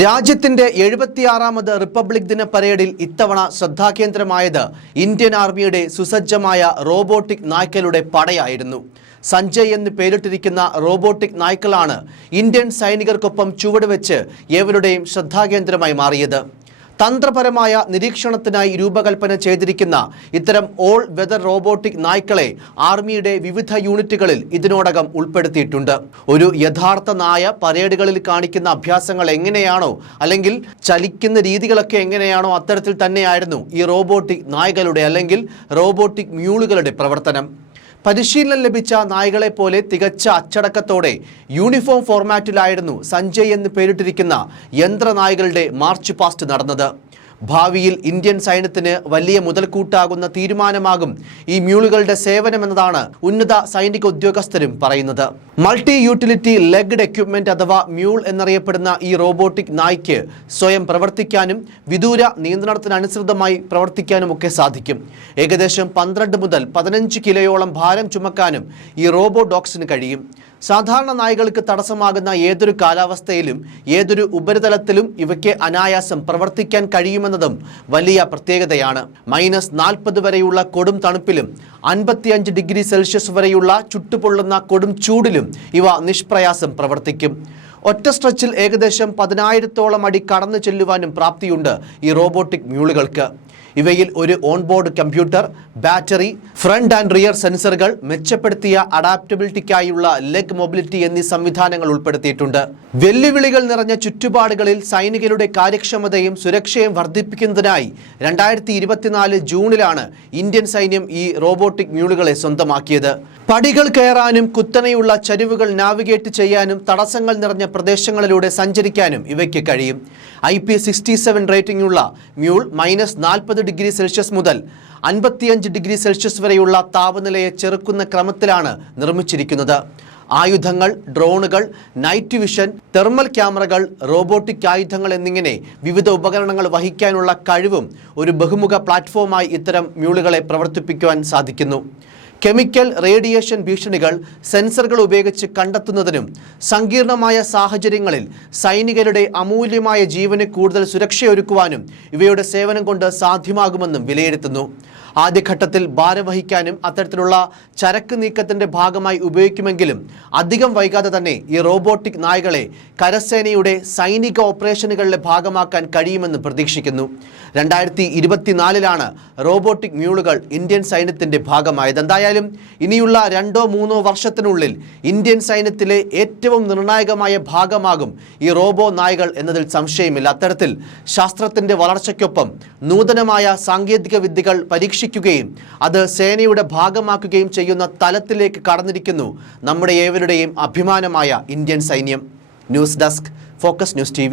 രാജ്യത്തിന്റെ എഴുപത്തിയാറാമത് റിപ്പബ്ലിക് ദിന പരേഡിൽ ഇത്തവണ ശ്രദ്ധാകേന്ദ്രമായത് ഇന്ത്യൻ ആർമിയുടെ സുസജ്ജമായ റോബോട്ടിക് നായ്ക്കളുടെ പടയായിരുന്നു. സഞ്ജയ് എന്ന് പേരിട്ടിരിക്കുന്ന റോബോട്ടിക് നായ്ക്കളാണ് ഇന്ത്യൻ സൈനികർക്കൊപ്പം ചുവടുവെച്ച് ഏവരുടെയും ശ്രദ്ധാകേന്ദ്രമായി മാറിയത്. തന്ത്രപരമായ നിരീക്ഷണത്തിനായി രൂപകൽപ്പന ചെയ്തിരിക്കുന്ന ഇത്തരം ഓൾ വെതർ റോബോട്ടിക് നായ്ക്കളെ ആർമിയുടെ വിവിധ യൂണിറ്റുകളിൽ ഇതിനോടകം ഉൾപ്പെടുത്തിയിട്ടുണ്ട്. ഒരു യഥാർത്ഥ നായ പരേഡുകളിൽ കാണിക്കുന്ന അഭ്യാസങ്ങൾ എങ്ങനെയാണോ അല്ലെങ്കിൽ ചലിക്കുന്ന രീതികളൊക്കെ എങ്ങനെയാണോ അത്തരത്തിൽ തന്നെയായിരുന്നു ഈ റോബോട്ടിക് നായകളുടെ അല്ലെങ്കിൽ റോബോട്ടിക് മ്യൂളുകളുടെ പ്രവർത്തനം. പരിശീലനം ലഭിച്ച നായകളെ പോലെ തികച്ച അച്ചടക്കത്തോടെ യൂണിഫോം ഫോർമാറ്റിലായിരുന്നു സഞ്ജയ് എന്ന് പേരിട്ടിരിക്കുന്ന യന്ത്രനായകളുടെ മാർച്ച് പാസ്റ്റ് നടന്നത്. ഭാവിയിൽ ഇന്ത്യൻ സൈന്യത്തിന് വലിയ മുതൽക്കൂട്ടാകുന്ന തീരുമാനമാകും ഈ മ്യൂളുകളുടെ സേവനമെന്നതാണ് ഉന്നത സൈനിക ഉദ്യോഗസ്ഥരും പറയുന്നത്. മൾട്ടി യൂട്ടിലിറ്റി ലെഗ്ഡ് എക്യുപ്മെന്റ് അഥവാ മ്യൂൾ എന്നറിയപ്പെടുന്ന ഈ റോബോട്ടിക് നായ്ക്ക് സ്വയം പ്രവർത്തിക്കാനും വിദൂര നിയന്ത്രണത്തിനനുസൃതമായി പ്രവർത്തിക്കാനും ഒക്കെ സാധിക്കും. ഏകദേശം പന്ത്രണ്ട് മുതൽ പതിനഞ്ച് കിലോയോളം ഭാരം ചുമക്കാനും ഈ റോബോ ഡോഗ്സിന് കഴിയും. സാധാരണ നായ്കൾക്ക് തടസ്സമാകുന്ന ഏതൊരു കാലാവസ്ഥയിലും ഏതൊരു ഉപരിതലത്തിലും ഇവയ്ക്ക് അനായാസം പ്രവർത്തിക്കാൻ കഴിയുമെന്നതും വലിയ പ്രത്യേകതയാണ്. മൈനസ് നാൽപ്പത് വരെയുള്ള കൊടും തണുപ്പിലും അൻപത്തിയഞ്ച് ഡിഗ്രി സെൽഷ്യസ് വരെയുള്ള ചുട്ടുപൊള്ളുന്ന കൊടും ചൂടിലും ഇവ നിഷ്പ്രയാസം പ്രവർത്തിക്കും. ഒറ്റ സ്ട്രെച്ചിൽ ഏകദേശം പതിനായിരത്തോളം അടി കടന്നു ചെല്ലുവാനും പ്രാപ്തിയുണ്ട് ഈ റോബോട്ടിക് മ്യൂളുകൾക്ക്. ഇവയിൽ ഒരു onboard computer battery front and rear സെൻസറുകൾ മെച്ചപ്പെടുത്തിയ അഡാപ്റ്റബിലിറ്റിക്കായുള്ള ലെഗ് മൊബിലിറ്റി എന്നീ സംവിധാനങ്ങൾ ഉൾപ്പെടുത്തിയിട്ടുണ്ട്. വെല്ലുവിളികൾ നിറഞ്ഞ ചുറ്റുപാടുകളിൽ സൈനികരുടെ കാര്യക്ഷമതയും സുരക്ഷയും വർദ്ധിപ്പിക്കുന്നതിനായി രണ്ടായിരത്തി ഇരുപത്തിനാല് ജൂണിലാണ് ഇന്ത്യൻ സൈന്യം ഈ റോബോട്ടിക് മ്യൂളുകളെ സ്വന്തമാക്കിയത്. പടികൾ കയറാനും കുത്തനെയുള്ള ചരിവുകൾ നാവിഗേറ്റ് ചെയ്യാനും തടസ്സങ്ങൾ നിറഞ്ഞ പ്രദേശങ്ങളിലൂടെ സഞ്ചരിക്കാനും ഇവയ്ക്ക് കഴിയും. ഐ പി സിക്സ്റ്റി സെവൻ റേറ്റിംഗുള്ള മ്യൂൾ മൈനസ് നാൽപ്പത് ഡിഗ്രി സെൽഷ്യസ് മുതൽ അൻപത്തിയഞ്ച് ഡിഗ്രി സെൽഷ്യസ് വരെയുള്ള താപനിലയെ ചെറുക്കുന്ന ക്രമത്തിലാണ് നിർമ്മിച്ചിരിക്കുന്നത്. ആയുധങ്ങൾ ഡ്രോണുകൾ നൈറ്റ് വിഷൻ തെർമൽ ക്യാമറകൾ റോബോട്ടിക് ആയുധങ്ങൾ എന്നിങ്ങനെ വിവിധ ഉപകരണങ്ങൾ വഹിക്കാനുള്ള കഴിവും ഒരു ബഹുമുഖ പ്ലാറ്റ്ഫോമായി ഇത്തരം മ്യൂളുകളെ പ്രവർത്തിപ്പിക്കുവാൻ സാധിക്കുന്നു. കെമിക്കൽ റേഡിയേഷൻ ഭീഷണികൾ സെൻസറുകൾ ഉപയോഗിച്ച് കണ്ടെത്തുന്നതിനും സങ്കീർണമായ സാഹചര്യങ്ങളിൽ സൈനികരുടെ അമൂല്യമായ ജീവന് കൂടുതൽ സുരക്ഷയൊരുക്കുവാനും ഇവയുടെ സേവനം കൊണ്ട് സാധ്യമാകുമെന്നും വിലയിരുത്തുന്നു. ആദ്യഘട്ടത്തിൽ ഭാരം വഹിക്കാനും അത്തരത്തിലുള്ള ചരക്ക് നീക്കത്തിന്റെ ഭാഗമായി ഉപയോഗിക്കുമെങ്കിലും അധികം വൈകാതെ തന്നെ ഈ റോബോട്ടിക് നായകളെ കരസേനയുടെ സൈനിക ഓപ്പറേഷനുകളിലെ ഭാഗമാക്കാൻ കഴിയുമെന്ന് പ്രതീക്ഷിക്കുന്നു. രണ്ടായിരത്തി ഇരുപത്തിനാലിലാണ് റോബോട്ടിക് മ്യൂളുകൾ ഇന്ത്യൻ സൈന്യത്തിന്റെ ഭാഗമായത്. എന്തായാലും ഇനിയുള്ള രണ്ടോ മൂന്നോ വർഷത്തിനുള്ളിൽ ഇന്ത്യൻ സൈന്യത്തിലെ ഏറ്റവും നിർണായകമായ ഭാഗമാകും ഈ റോബോ നായകൾ എന്നതിൽ സംശയമില്ല. അത്തരത്തിൽ ശാസ്ത്രത്തിന്റെ വളർച്ചയ്ക്കൊപ്പം നൂതനമായ സാങ്കേതിക വിദ്യകൾ പരീക്ഷിക്കുകയും അത് സേനയുടെ ഭാഗമാക്കുകയും ചെയ്യുന്ന തലത്തിലേക്ക് കടന്നിരിക്കുന്നു നമ്മുടെ ഏവരുടെയും അഭിമാനമായ ഇന്ത്യൻ സൈന്യം. News desk focus news T